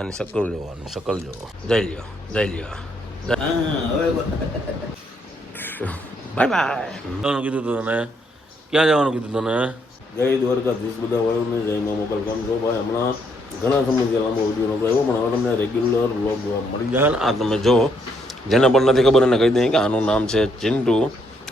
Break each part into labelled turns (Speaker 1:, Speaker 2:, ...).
Speaker 1: અને શકલ જોવાની શકલ જોવો. જઈ લ્યો જઈ લ્યો. Bye bye. જવાનું કીધું તું તને? ક્યાં જવાનું કીધું તને? જય દ્વારકાધીશ બધા વળુને જય મા મોકલ. કામ છો ભાઈ? હમણાં ઘણા સમય લાંબો વીડિયો નતો આવ્યો પણ હવે તમને રેગ્યુલર વ્લોગ જોવા મળી જાય ને? આ તમે જો જેને પણ નથી ખબર એને કહી દઈએ કે આનું નામ છે ચિંટુ.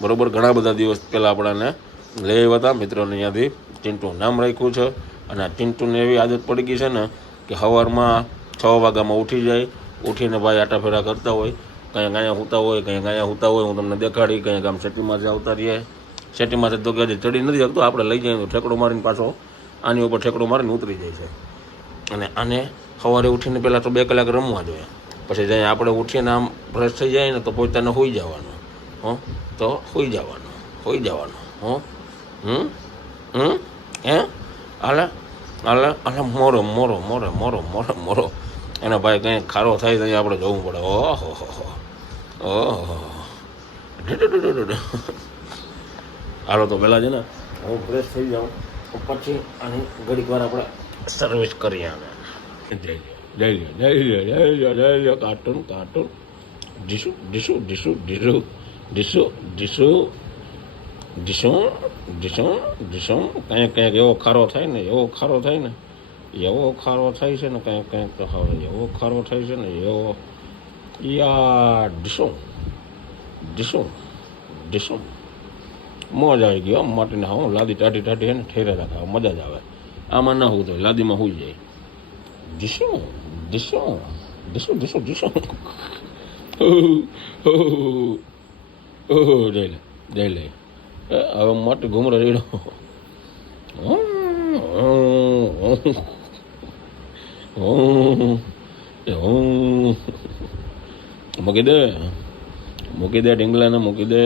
Speaker 1: બરોબર ઘણા બધા દિવસ પહેલાં આપણાને લઈ આવ્યા હતા. મિત્રોને અહીંયાથી ચિંટુ નામ રાખ્યું છે. અને આ ચિંટુને એવી આદત પડી ગઈ છે ને કે સવારમાં છ વાગ્યામાં ઉઠી જાય, ઉઠીને ભાઈ આટાફેરા કરતા હોય કંઈક અહીંયા સૂતા હોય કંઈક અહીંયા સૂતા હોય, હું તમને દેખાડી કંઈક આમ શેટીમાંથી આવતા રહીએ. શેટીમાંથી તો હજી ચડી નથી શકતો, આપણે લઈ જઈએ તો ઠેકડો મારીને પાછો આની ઉપર ઠેકડો મારીને ઉતરી જાય છે. અને આને સવારે ઉઠીને પહેલાં તો બે કલાક રમવા જોઈએ. પછી જ્યાં આપણે ઉઠીને આમ ફ્રેશ થઈ જાય ને તો પોતાને હોઈ જવાનું. હો, તો હોઈ જવાનું હોઈ જવાનું. હો, હમ હમ, હે? હાલે. હાલે હાલે મોરો મોરો મોરો મોરો મોરો મોરો. એનો ભાઈ કંઈ ખારો થાય તો આપણે જોવું પડે. ઓહો, હો હો. ઓહો. હાલો તો પહેલાં છે ને, હું ફ્રેશ થઈ જાઉં. પછી આની ઘડીક વાર આપણે સર્વિસ કરીએ આને. જઈ જય જઈ લ્યો જઈ લ્યો કાર્ટૂન કાર્ટૂન. ડીસુ ડીસુ ડીશું ડીશું ડીસુ ડીસુ ડીસુ ડીસુ ડીસુ કંઈક કંઈક એવો ખારો થાય ને, એવો ખારો થાય ને, એવો ખારો થાય છે ને, કંઈક કંઈક તો હવે એવો ખારો થાય છે ને, એવો. યા ડીસુ ડીસુ ડીસુ મોજ આવી ગયો માટીને હું લાદી ટાટી ટાટી હે ને, ઠેરે રાખે મજા જ આવે. આમાં ના હોવું જોઈએ લાદીમાં હોઈ જાય. ડીસુ ડીસુ ડીસુ ડીસુ ડીસુ ઓહો જઈ લે જઈ લે. હવે મોટો ઘૂમરો રેડો મૂકી દે. મૂકી દે ઢીંગલાને, મૂકી દે.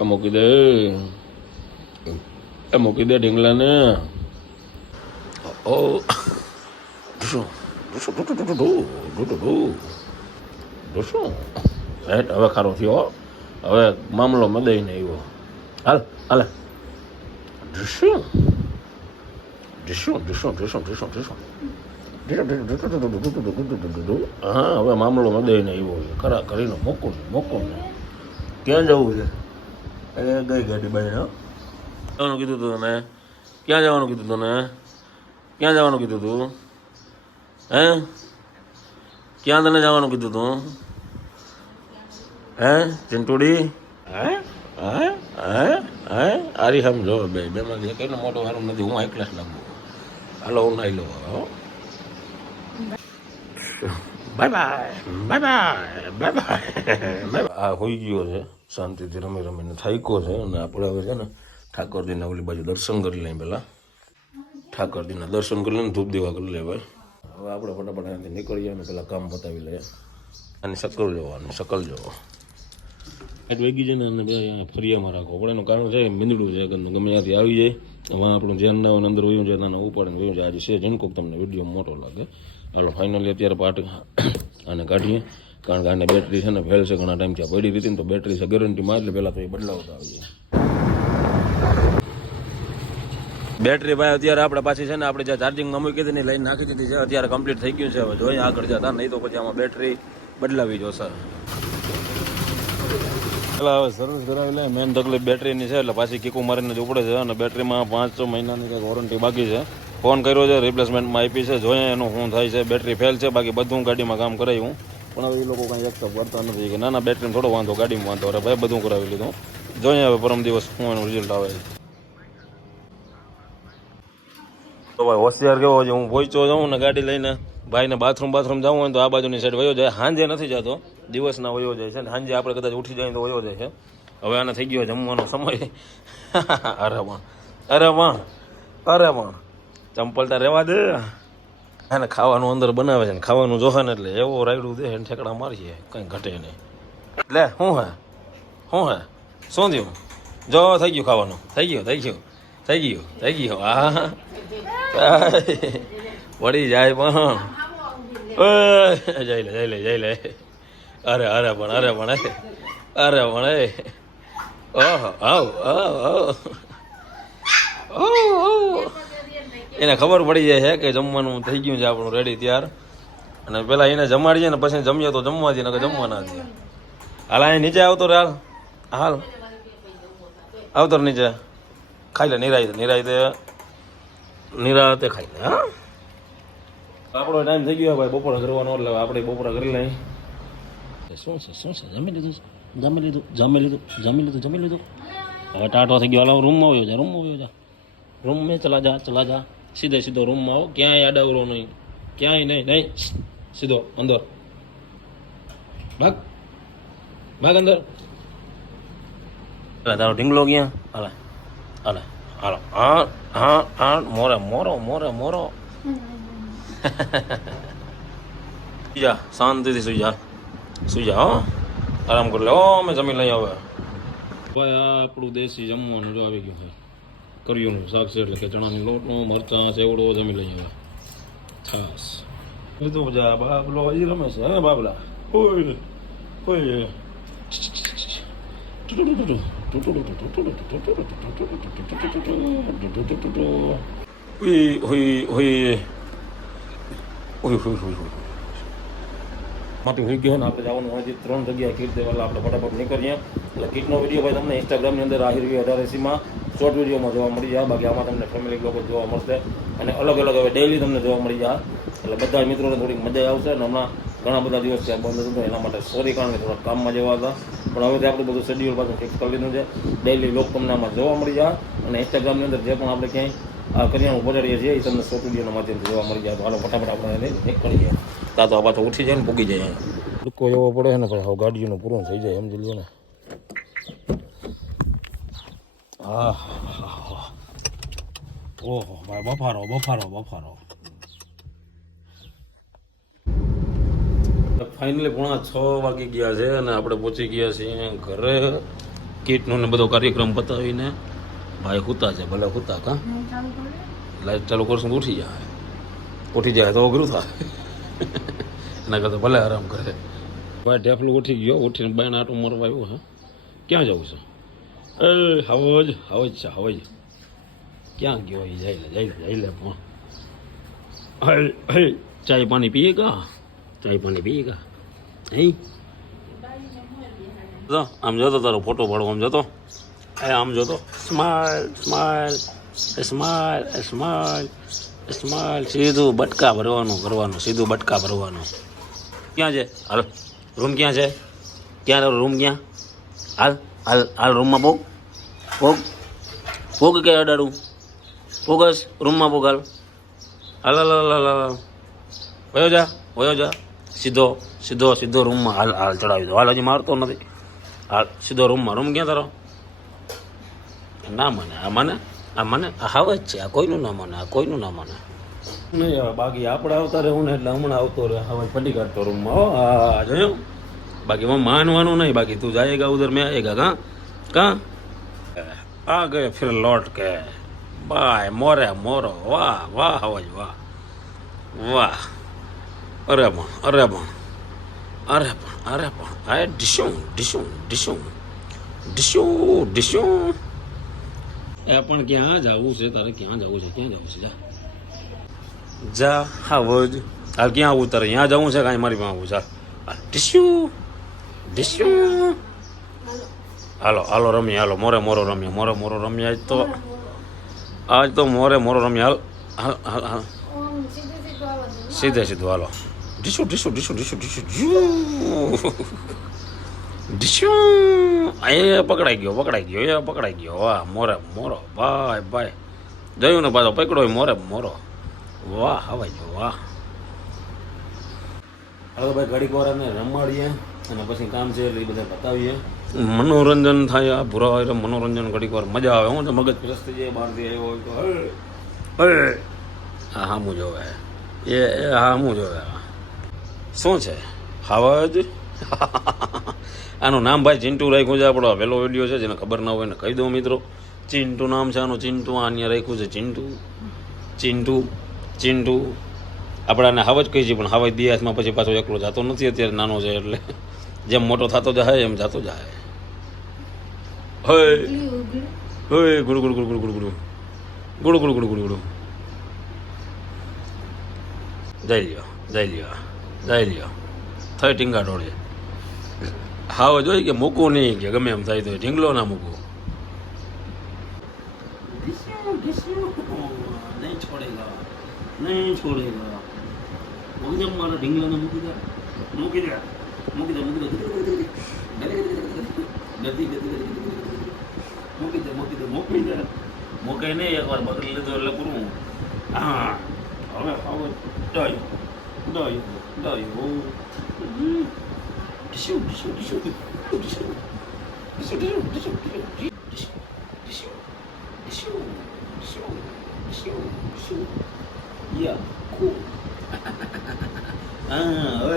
Speaker 1: મૂકી દે. એ મૂકી દે ઢીંગલાને. ઓ શું શું હવે ખારો થયો. હવે મામલો મદઈને આવ્યો. હાલ, હાલે. શું શું શું શું શું શું હા, હવે મામલો મદઈને આવ્યો છે. ખરા, કરીને મોકો મોકો. છે ક્યાં જવું છે? એ ગઈ ગાડી બાઈને જવાનું કીધું તું તને. ક્યાં જવાનું કીધું તને? ક્યાં જવાનું કીધું તું? હે? ક્યાં તને જવાનું કીધું તું? હે, ચિંટુડી? હે? હે? હે? આરી સમજો બે બે માં કઈ મોટો સારું નથી, હું એકલા જ લાગુ. હાલો હું નાઈ લો bye bye bye bye bye bye. આ હોઈ ગયો છે, શાંતિથી રમી રમીને થાક્યો છે, અને આપણે હવે છે ને ઠાકોરજીના ઓલી બાજુ દર્શન કરી લઈએ પહેલાં. ઠાકોરજીના દર્શન કરી લઈને ધૂપ દેવા કરી લે ભાઈ. હવે આપણે ફટાફટ નીકળી નીકળીએ અને પહેલાં કામ પતાવી લઈએ. અને શકલ જોવો અને શકલ જોવો. વેગી જાય ને અને ફરિયામાં રાખો પડે એનું કારણ છે મીંદડું છે કે ગમે ત્યાંથી આવી જાય. એમાં આપણું ધ્યાન ના હોય અંદર વયું છે તને ઉપાડે વયું છે આજે છે જેને કોક તમને વીડિયો મોટો લાગે. હાલો ફાઇનલી અત્યારે પાર્ટ આને કાઢીએ. કારણ કે આને બેટરી છે ને ફેલ છે, ઘણા ટાઈમ ત્યાં પડી હતી ને તો બેટરી છે ગેરંટીમાં એટલે પહેલાં તો એ બદલાવતા જાય બેટરી ભાઈ અત્યારે આપણે પાછી છે ને આપણે જ્યાં ચાર્જિંગમાં મૂકી દીધી ને લઈને નાખી દીધી છે. અત્યારે કમ્પ્લીટ થઈ ગયું છે. હવે જોઈએ આગળ જતા નહીં તો પછી આમાં બેટરી બદલાવી જોશે. એટલે હવે સર્વિસ કરાવી લે. મેન તકલીફ બેટરીની છે, એટલે પાછી કીકું મારીને જ ઉપડે છે અને બેટરીમાં પાંચ છ મહિનાની કંઈક વોરંટી બાકી છે. ફોન કર્યો છે રિપ્લેસમેન્ટમાં આપી છે, જોઈએ એનું શું થાય છે. બેટરી ફેલ છે, બાકી બધું ગાડીમાં કામ કરાવ્યું પણ હવે એ લોકો કાંઈ એક્સેપ્ટ કરતા નથી કે નાના બેટરીમાં થોડો વાંધો, ગાડીમાં વાંધો. અરે ભાઈ, બધું કરાવી લીધું. જોઈએ હવે પરમ દિવસ શું એનું રિઝલ્ટ આવે. તો ભાઈ, હોશિયાર કેવો છે? હું પહોંચ્યો જાઉં ને ગાડી લઈને. ભાઈને બાથરૂમ બાથરૂમ જવું હોય તો આ બાજુની સાઈડ વયો જાય. સાંજે નથી જતો. દિવસના વયો જાય છે ને સાંજે આપણે કદાચ ઉઠી જાય તો વયો જાય છે. હવે આને થઈ ગયો જમવાનો સમય. અરે વણ અરે પણ અરે પણ ચંપલ તાર રહેવા દે. અને ખાવાનું અંદર બનાવે છે ને ખાવાનું જોહે ને એટલે એવો રાયડું દે ને ઠેકડા મારીએ. કંઈ ઘટે નહીં. લે શું હે? શું હે? શું થયું? જો થઈ ગયું ખાવાનું. થઈ ગયું થઈ ગયું. થઈ ગયું થઈ ગયું. હા વળી જાય પણ. જઈ લે જઈ લે જઈ લે. અરે અરે, પણ અરે પણ અરે, પણ, એ. ઓહો, આવ આવ એને ખબર પડી જાય છે કે જમવાનું થઈ ગયું છે આપણું રેડી તૈયાર. અને પેલા એને જમાડીએ ને પછી જમીએ તો જમવા દઈએ ને જમવા હાલ, અહીં નીચે આવતો રે, હાલ. હાલ. આવતો નીચે. ખાઈ લે, નિરાય નિરાય નિરાતે ખાઈ લે, હા. આપણો ટાઈમ થઈ ગયો ભાઈ, બપોરે કરવાનો, એટલે આપણે બપોરે કરી લઈએ. શું છે શું છે? જમી લીધું જમી લીધું જમી લીધું જમી લીધું જમી લીધું. હવે ટાટો થઈ ગયો, હાલો રૂમમાં આવ્યો જા રૂમમાં આવ્યો જા. રૂમ મેં ચલા જા ચલા જા. સીધે સીધો રૂમમાં આવો. ક્યાંય આડાવરો નહીં. ક્યાંય નહીં નહીં. સીધો, અંદર. ભાગ. ભાગ અંદર. તારો ઢીંગલો ક્યાં? હાલે હાલે હાલો. હા હા હા, મોરે, મોરો મોરે, મોરો. જા, શાંતિથી સુઈ જા. સુઈ જા હો આરામ કરી લે ઓ મેં જમી લઈ હવે ભાઈ આ આપણું દેશી જમવાનું જો આવી ગયું કર્યું કર્યુંનું શાક છે એટલે કે ચણાની લોટનો મરચાં સેવડો જમી લઈ હવે છાસ તો જા બાબલો હજી રમે છે હે બાબલા ઓય ઓય ઉઈ ઉઈ ઉઈ ઉઈ ઉઈ ઉઈ ઉઈ માટે ગયો ને આપણે જવાનું હજી ત્રણ જગ્યાએ કીટ દેવાલા આપણે ફટાફટ નીકળીએ. એટલે કીટનો વીડિયો ભાઈ તમને ઇન્સ્ટાગ્રામની અંદર આહિર વી અઢાર એસીમાં શોર્ટ વિડીયોમાં જોવા મળી જાય. બાકી આમાં તમને ફેમિલી લોકો જોવા મળશે. અને અલગ અલગ હવે ડેઈલી તમને જોવા મળી જાય. એટલે બધા મિત્રોને થોડીક મજા આવશે અને હમણાં ઘણા બધા દિવસ ત્યાં બંધ હતું, એના માટે સોરી કારણ કે થોડા કામમાં જવા હતા. પણ હવે આપણું બધું શેડ્યુલ પાછું ફિક્સ કરી લીધું છે. ડેઈલી લોક તમને આમાં જોવા મળી જાય. અને ઇન્સ્ટાગ્રામની અંદર જે પણ આપણે ક્યાંય, આ કરિયાણું પધારીએ છીએ, એ તમને શોર્ટ વિડીયોના માધ્યમથી જોવા મળી જાય. તો હાલો, ફટાફટ આપણે એને એક કરીએ. તા તો આ પાછો ઉઠી જાય ને પૂકી જાય. ડુક્કો એવો પડે ને ભાઈ હવે ગાડીઓનું પૂરું થઈ જાય સમજી લ્યો ને. હા ઓહો ભાઈ બફારો બફારો બફારો. ફાઇનલી પોણા છ વાગી ગયા છે અને આપણે પહોંચી ગયા છીએ ઘરે. કીટનો ને બધો કાર્યક્રમ પતાવીને ભાઈ હુતા છે ભલે હુતા કા. લાઈટ ચાલુ કરશું ઉઠી જાય. ઉઠી જાય તો અઘરું થાય. એના કરતાં ભલે આરામ કરે. ભાઈ, ઢેફલું ઉઠી ગયો, ઉઠીને બાયણ આટો મરવા આવ્યું, હા? ક્યાં જવું છે? એ હવજ હવજ છે હવજ ક્યાં ગયો એ? જઈ લે જઈ લે જઈ લે પણ. ચાય પાણી પીએ કા? ચાય પાણી પીએ કા? હે? આમ જોતો તારો ફોટો પાડો, આમ જોતો. એ, આમ જોતો. Smile smile smile smile smile સીધું બટકા ભરવાનું, કરવાનું, સીધું બટકા ભરવાનું. ક્યાં છે? હાલ, રૂમ ક્યાં છે? ક્યાં રૂમ ક્યાં? હાલ હાલ હાલ, રૂમમાં પોગ પોગ પોગ કે અડાડું? પોગસ રૂમમાં પોગ હાલ હાલ હાલ હાલ હાલ. વયો જા વયો જા. સીધો સીધો સીધો રૂમમાં, હાલ હાલ, ચડાવી દો. હાલ, હજી મારતો નથી. હાલ, સીધો રૂમમાં. રૂમ ક્યાં તારો? ના મને, આ મને? આ મને હાવ જ છે, આ કોઈનું ના મને, આ કોઈનું ના મને. નહીં આવે બાકી આપણે આવતા રહેવું ને એટલે હમણાં આવતો રહે હવે ફટી કાઢતો રૂમમાં, હો, આ જોયું? બાકી હું માનવાનું નહીં, બાકી તું જાય જાયેગા ઉધર મેં આયેગા કાં? કાં? આ ગયે ફિર લોટ કે. બાય, મોરે, મોરો. વાહ વાહ, હવજ, વાહ. વાહ. અરે પણ અરે પણ. અરે પણ અરે પણ. આ ડીશું ડીશું ડીશું. ડીશું ડીશું. એ પણ ક્યાં જવું છે? તારે ક્યાં જવું છે? ક્યાં જવું છે? જા. જા, હા, વજ. હાલ ક્યાં આવું તારે? અહીંયા જવું છે? કાંઈ મારી પાસે આવું. હાલ. ટીસ્યુ ટીસ્યુ હાલો હાલો રમીએ હાલો. મોરે મોરો રમીએ મોરે મોરો રમીએ આજ તો. આજ તો મોરે મોરો રમીએ હાલ હાલ હાલ હાલ. સીધે સીધું, હાલો. ડીશું ડીશું ડીસુ ડીશું ડીશું એ પકડાઈ ગયો પકડાઈ ગયો એ પકડાઈ ગયો. વાહ મોરે મોરો. ભાઈ ભાઈ. જોયું ને પાછો પકડો મોરે મોરો. વાહ હવે જો વાહ. હવે ભાઈ ઘડીક વાર રમાડીએ અને પછી કામ છે એટલે એ બધા બતાવીએ. મનોરંજન થાય આ ભૂરા હોય મનોરંજન ઘડીક વાર મજા આવે હું તો મગજ ફ્રેશ થઈ જાય બહારથી આવ્યો હોય તો હે. હા. હા હું જોવે. એ એ હામું જોવે. શું છે? હાવજ? આનું નામ ભાઈ ચિંટુ રાખ્યું છે. આપણો પહેલો વીડિયો છે, જેને ખબર ના હોય ને કહી દઉં મિત્રો. ચિંટુ નામ છે, આનું ચિંટુ. આને રાખ્યું છે ચિંટુ. ચિંટુ ચિંટુ. આપણે આને જ કહી છે પણ હવે દિયાસમાં પછી પાછો એકલો જતો નથી અત્યારે, નાનો છે એટલે. જેમ મોટો થતો જાય, એમ જતો જાય. હોય. હોય, ગુડુ ગુડુ ગુડુ ગુડુ ગુડુ. ગુડુ ગુડુ ગુડુ ગુડુ ગુડુ. ગુડુ જઈ લ્યો જઈ લ્યો જઈ લ્યો. થઈ ટીંગા ટોળી હાવ જોઈ કે મૂકવું નહીં કે ગમે એમ થાય તો ઢીંગલો ના મૂકવું નહીં છોડેગા નહીં છોડેગા મૂકી દે મારા ઢીંગલાને મૂકી દે મૂકી દે મૂકી દે મૂકી દે ગતિ ગતિ મૂકી દે મૂકી દે મૂકી દે મૂકે નહીં એકવાર બકરી લીધો એટલે પૂરું હા હવે હવે ડાય ડાય ડાય હો ડિશુ ડિશુ ડિશુ ડિશુ ડિશુ ડિશુ ડિશુ ડિશુ ડિશુ ડિશુ ડિશુ ડિશુ ડિશુ યા કુ હા હવે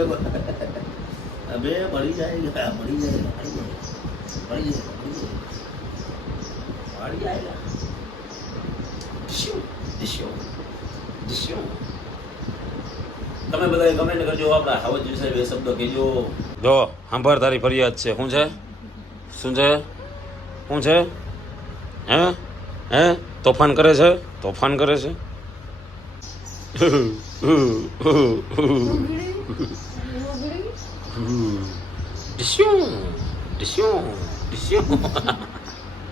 Speaker 1: અબે મળી જાયગા મળી જાયગા મળી જાયગા મળી જાયગા મળી જાયગા ડિશુ ડિશુ ડિશુ તમે બધા કમેન્ટ કરજો આપણા હાવજ વિશે બે શબ્દો કહેજો. જો સાંભળ તારી ફરિયાદ છે. શું છે? શું છે? શું છે? હે? હે? તોફાન કરે છે? તોફાન કરે છે?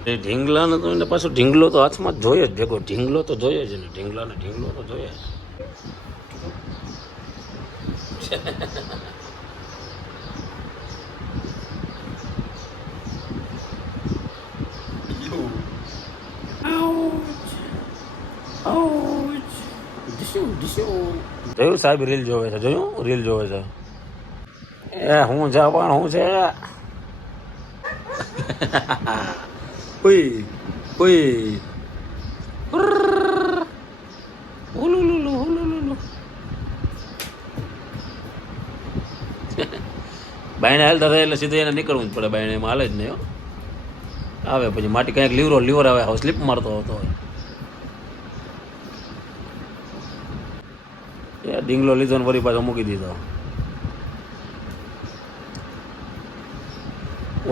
Speaker 1: એ ઢીંગલાનો તો એને પાછો ઢીંગલો તો હાથમાં જ જોઈએ જ ભેગો. ઢીંગલો તો જોઈએ જ ને ઢીંગલાને ઢીંગલો તો જોઈએ જ જોયું સાહેબ રીલ જોવે છે જોયું? રીલ જોવે છે. એ હું જા પણ હું છે? ઉઈ ઉઈ બાયણે હાલતા થાય એટલે સીધું એને નીકળવું જ પડે, બાયણે એમાં હાલે જ નહીં આવે પછી માટી કંઈક લીવરો લીવર આવે સ્લીપ મારતો હતો. એ ડીંગલો લીધો ને વળી પાછો મૂકી દીધો.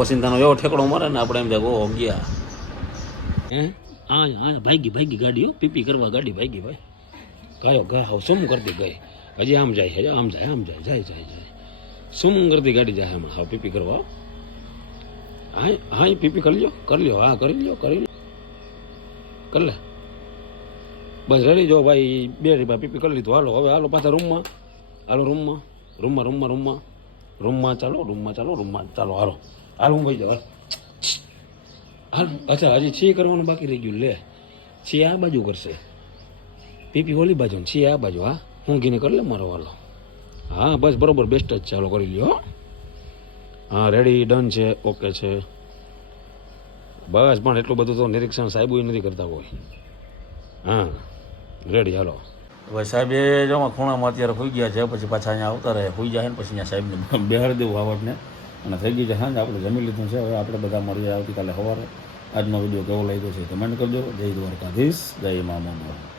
Speaker 1: ઓસિંતાનો એવો ઠેકડો મારે ને આપણે એમ થાય ઓહો, ગયા. હે? હા હા ભાગી ભાગી ગાડી હો. પીપી કરવા ગાડી ભાગી, ભાઈ. ગાયો ગા હાવ શું કરતી ગઈ. હજી આમ જાય, હજી આમ જાય આમ જાય જાય જાય જાય. કરતી ગાડી જાય હમણાં હા, પીપી કરવા. હો. હા એ પીપી, કરી લ્યો કરી લ્યો. હા, કરી લ્યો કરી લ્યો. કર લે. બસ રેડી જો ભાઈ, બે રૂપિયા પીપી કરી લીધું. હાલો, હવે હાલો પાછા રૂમમાં. હાલો, રૂમમાં. રૂમમાં રૂમમાં રૂમમાં. રૂમમાં ચાલો રૂમમાં ચાલો રૂમમાં ચાલો. હાલો. હાલ હું ભાઈ જાઉં, હાલ. અચ્છા, હજી છે કરવાનું બાકી રહી ગયું. લે. છે આ બાજુ કરશે. પીપી ઓલી બાજુ છીએ આ બાજુ. હા, હું ઘીને કરી લે મારો વાલો. હા, બસ બરોબર બેસ્ટ જ ચાલો કરી લ્યો, હા. રેડી ડન છે ઓકે છે. બસ, પણ એટલું બધું તો નિરીક્ષણ સાહેબ નથી કરતા કોઈ. હા રેડી હાલો. હવે સાહેબ, એ જમા ખૂણામાં અત્યારે હોઈ ગયા છે, પછી પાછા અહીંયા આવતા રહે હોઈ જાય ને પછી અહીંયા સાહેબને બેહાડી દેવું આવડને અને થઈ ગઈ છે, હા આપણે જમી લીધું છે, હવે આપણે બધા મળીએ આવતીકાલે સવારે. આજનો વીડિયો કેવો લાગ્યો છે કમેન્ટ કરજો. જય દ્વારકાધીશ, જય મા મોગલ